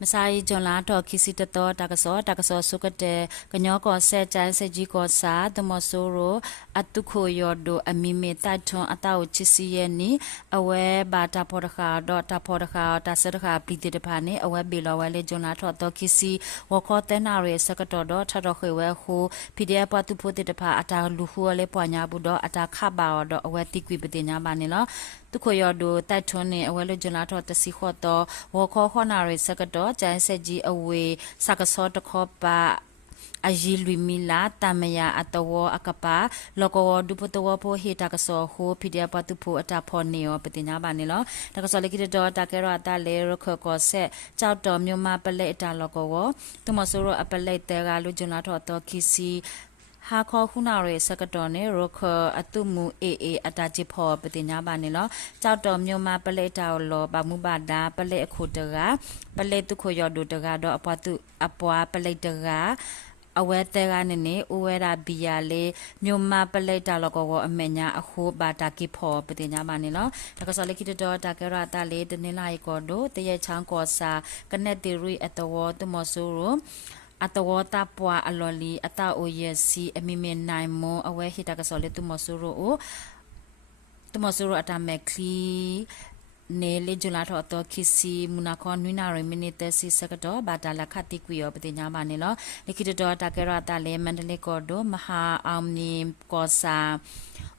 มสายจงลาดอคิสิตตอตากะซอสุกะเตกะญอก็เซจายเซจีก็สาตมอโซโรอตุโคยอโดอมิเมตาทอนอตาโอชิซิเยนีอเวบาตาพอดคาดอตาพอดคาตาเสดคาปลิติตพานีอเวเบลอเวเลจงลาทอตอคิซิวคอเตนาเรสกะตอดอทะดอเขเวโฮพีเดียปาตุโพติตพาอตาลูฮัวเลปอญาบุดออตาคาบาดออเวติกวิปติญาบานีลอตุโคยอโดไตทอนเนอเวเลจงลาทอตสิขอตอวคอขอนาเรสกะตอจายเซจีอเวสักซอตคอปาอาจิลุมิลาตามยาอัตวอากปาลกวดุปตวโพเฮตากสอโฮพิเดียปตุโพอตาพอเนอปติญาบานิลอตากสอเลกิดอตากะรอตาเลรคกอเซเจ้าตอมยมาปะเลตาลกวตุมโซโรอปะเลเตกาลุจุนาทอตอคิซีฮาคอคุนาเรสกตอเนโรคอตุมูเออตาจิพอปติญาบานิลอเจ้าตอมยมาปะเลตาลอบามุบาดาปะเลอคุตกาปะเลตุโคยอดุตกาดออปตุอปวาปะเลตกาအဝဲတဲကနေနေဥဝဲရာဘီယာလေမြို့မပလိတ်တာလောကောအမေညာအခုဘာတာကိဖောပတိညာမနေလောတကဆောလေကိတတော်တာကရတာလေတနေလိုက်ကောဒိုတရချောင်းကောစာကနက်တီရီအတဝတမဆူရောအတဝတာပွာအလော်လီအတာအိုယစီအမီမေနိုင်မောအဝဲဟိတကဆောလေတမဆူရောတမဆူရောအတာမက်ခလီနေလေဂျူလာထော်တော့ခီစီမူနာခွန်နွိနာရမီနီတက်စီစကတော့ဘာတာလက်ခတိကွေရောပတိညာမနေလောလခိတတော်တာကရတာလေမန္တလေးကောဒိုမဟာအောင်နီကောစာ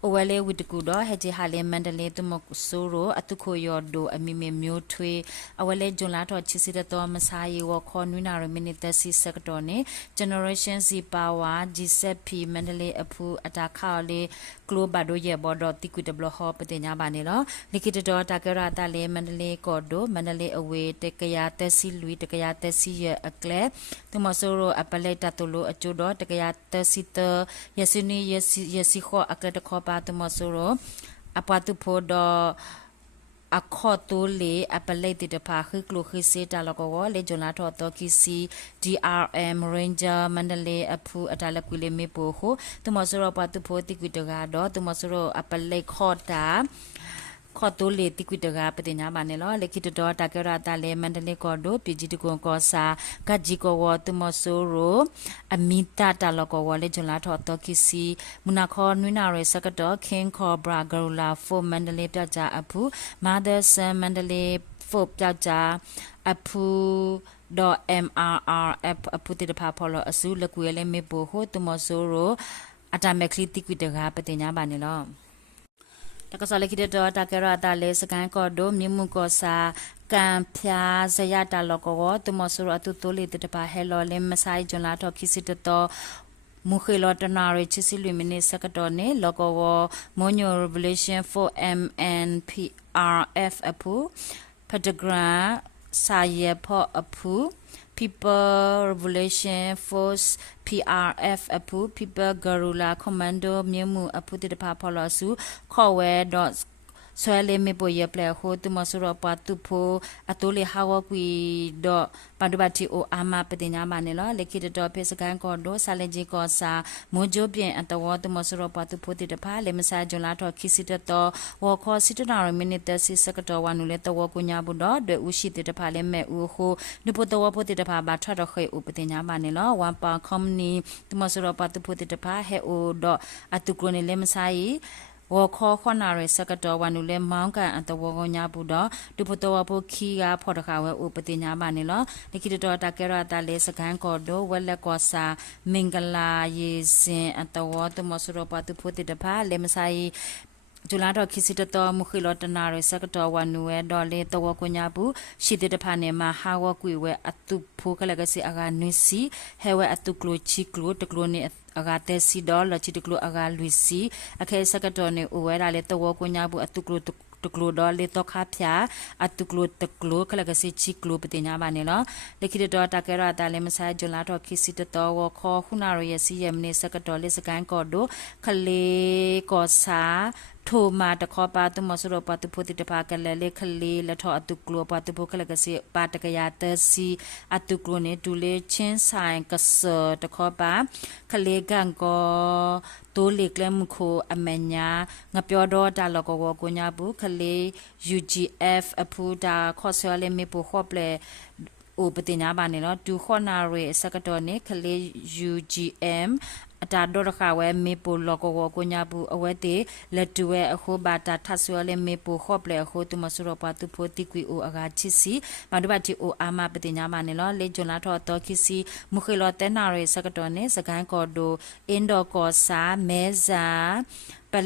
အဝဲလေးဝစ်တကူတော့ဟဲဂျီဟာလေမန္တလေးတမဆိုးရောအတုခိုယောဒိုအမီမေမျိုးထွေးအဝဲလေးဂျွန်လာထော်ချီစီတော်မစာရီဝခွန်နွိနာရမီနီတက်စီစကတော့နေ generation z power gzp မန္တလေးအဖူအတာခါလေးကလိုဘာဒိုရဲ့ဘော်တော့တိကွတဘလဟောပတိညာမနေလောလခိတတော်တာကရတာလေမန္တလေးကောဒိုမန္တလေးအဝေးတကရတက်စီလူတကရတက်စီရဲ့အကလဲသူမဆိုးရောအပလက်တတလို့အကျိုးတော့တကရတက်စီတယစနီယစီခောအကလတခောပါသူမဆိုးရောအပတုဖို့တော့အခတ်တိုလေအပလက်တဖာခကလုခစေတလကောလေဂျွန်လာထော်တော့ကီစီ DRM Ranger မန္တလေးအဖူအတလကွေလေမေပိုဟုသူမဆိုးရောပတုဖို့တိကွတကတော့သူမဆိုးရောအပလက်ခော့တာခေါ်တိုလေတိကွတကပတိညာမနေလောလေခိတတော်တာကရတာလေမန္တလေးကောဒိုပီဂျီတကွန်ကောစာဂတ်ဂျီကောဝတမဆိုရိုအမီတာတလကောဝလေဂျွန်လာထော်တော့ကီစီမနာခေါ်နွိနာရဲစကတော့ခင်းခေါ်ဘရာဂရူလာဖိုမန္တလေးပြကြအဖူမာဒါဆန်မန္တလေးဖိုပြကြအဖူတော့ MRRF အဖူတိတဖာဖော်လို့အစုလကွေလေမေပိုဟိုတမဆိုရိုအတမက်ခလီတိကွတကပတိညာမနေလောတကစားလက်ခိတတော်တာကရတာလေစကန်ကောဒိုမြမှုကောစာကံဖျားဇယတာလောကောတမဆူရတုတိုလီတတပါဟဲလောလေမဆိုင်ဂျွန်လာတော့ခိစစ်တော်မူခေလောတနာရချစီလူမီနီစကတော်နေလောကောမွန်ညို revelation for MNPRF အပူပဒဂရာစာရဖောအပူPeople Revolution Force PRF အပူ People Guerrilla Commando မြို့မှုအပူတိတဖာဖော်လို့စုခေါ်ဝဲ ဆွဲလေမေပေါ်ရပလေဟိုတမဆရပတူဖိုအတိုလေဟာဝကွီဒပန်ဒဘတီအိုအာမပတိညာမနေလောလေခိတတော်ဖေစကန်ကောဒိုဆာလေဂျီကောစာမွန်ဂျိုပြင်အတဝတမဆရပတူဖိုတိတဖာလေမစာဂျွန်လာတော်ခိစီတတော်ဝခေါ်စီတနာရမိနစ်တစီစကတော်ဝနုလေတဝကုညာဘူးတော့ဒွေဥရှိတိတဖာလေမဲဥဟိုနုပတဝဖိုတိတဖာဘာထတော်ခေဥပတိညာမနေလောဝမ်ပါကွန်မနီတမဆရပတူဖိုတိတဖာဟဲအိုဒအတုကရနေလေမဆိုင်ဝခေါ်ခွန်နာရစကတော်ဝနုလေမောင်းကန်အတဝကညာဘူးတော့ဒုပတော်ဘခီကဖော်တခါဝဲဥပတိညာပါနေလောဒီကိတော်တာကရတာလေစကန်ကောဒိုဝလက်ကောစာမင်္ဂလာယေစင်အတဝတမဆရပတုဖို့တိတဖာလေမဆိုင်ဂျူလာတော့ခိစစ်တော်မခိလောတနာရစကတော်ဝနုဝဲတော်လေတဝကညာဘူးရှိတိတဖာနေမှာဟာဝကွေဝဲအတုဖို့ကလကစီအကနွီစီဟဲဝဲအတုကလိုချီကလိုတကလိုနေအဂါတက်စီဒေါ်လချီတကလိုအဂါလူစီအခဲစကတော်နေဥဝဲလာလေတဝကညာဘူးအတုကလိုတကလိုဒေါ်လေတော့ခါဖျာအတုကလိုတကလိုကလကစီချီကလိုပတိညာပါနေလောလေခိတော်တာကရတာလေမဆိုင်ဂျွန်လာတော့ခိစီတတော်ဝခေါ်ခုနာရရဲ့စီယမနေစကတော်လေစကန်ကောဒိုခလေကောစာထိုမာတခောပါတမဆရပတဖို့တိတပါကလေလေခလေလထောအတုကလောပတဖို့ကလကစီပါတကရတစီအတုကလောနေဒူလေချင်းဆိုင်ကဆတခောပါခလေကန်ကောတိုးလေကလမ်ခိုအမညာငပြောတော့တာလကောကိုညာဘူးခလေ UGF အဖူတာခောဆရလေမေပိုခောပလေ โอปติญญาบานี่เนาะดูขอนาเรสกตอนี่คเล UGM အတာဒေါ်ရခဝဲမေပိုလောကဝကိုညာဘူးအဝဲတေလက်တူဝဲအခုဘာတာထဆွဲလေမေပိုခော့ပလေအခုသူမဆူရပါသူဖိုတိကွီအိုအဂါချစ်စီမဒဘတိအိုအာမပတိညာမနေလောလေဂျွန်လာထောတော်ခီစီမခေလောတဲနာရေစကတော်နေစကန်ကော်ဒိုအင်ဒိုကောစာမဲဇာပ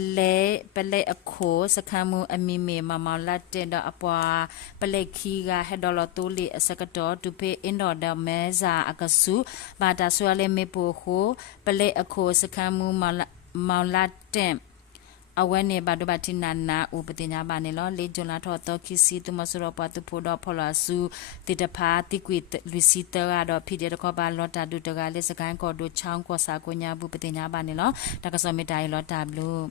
လဲအခုစခမ်းမှုအမီမေမမောင်လတ်တဲ့တော့အပွားပလဲခီကဟက်ဒေါ်လတိုလီအစကတော်တူဖေအင်ဒိုဒမဲဇာအကဆုဘာတာဆွဲလေမေပိုခိုပလဲအခုစခမ်းမှုမောင်လတ်တဲ့အဝဲနေဘာဒဘတိနာနာဥပတိညာဘာနေလောလေဂျွန်လာထောတော်ခီစီသူမဆရပတူဖိုတော့ဖော်လာစုတိတဖာတိကွီလူစီတရတော့ဖိတဲ့ကောပါလော်တာဒူတကလေးစကန်ကောဒိုချောင်းကောစာကိုညာဘူးပတိညာဘာနေလောတကစောမေတိုင်လော်တာဘလူး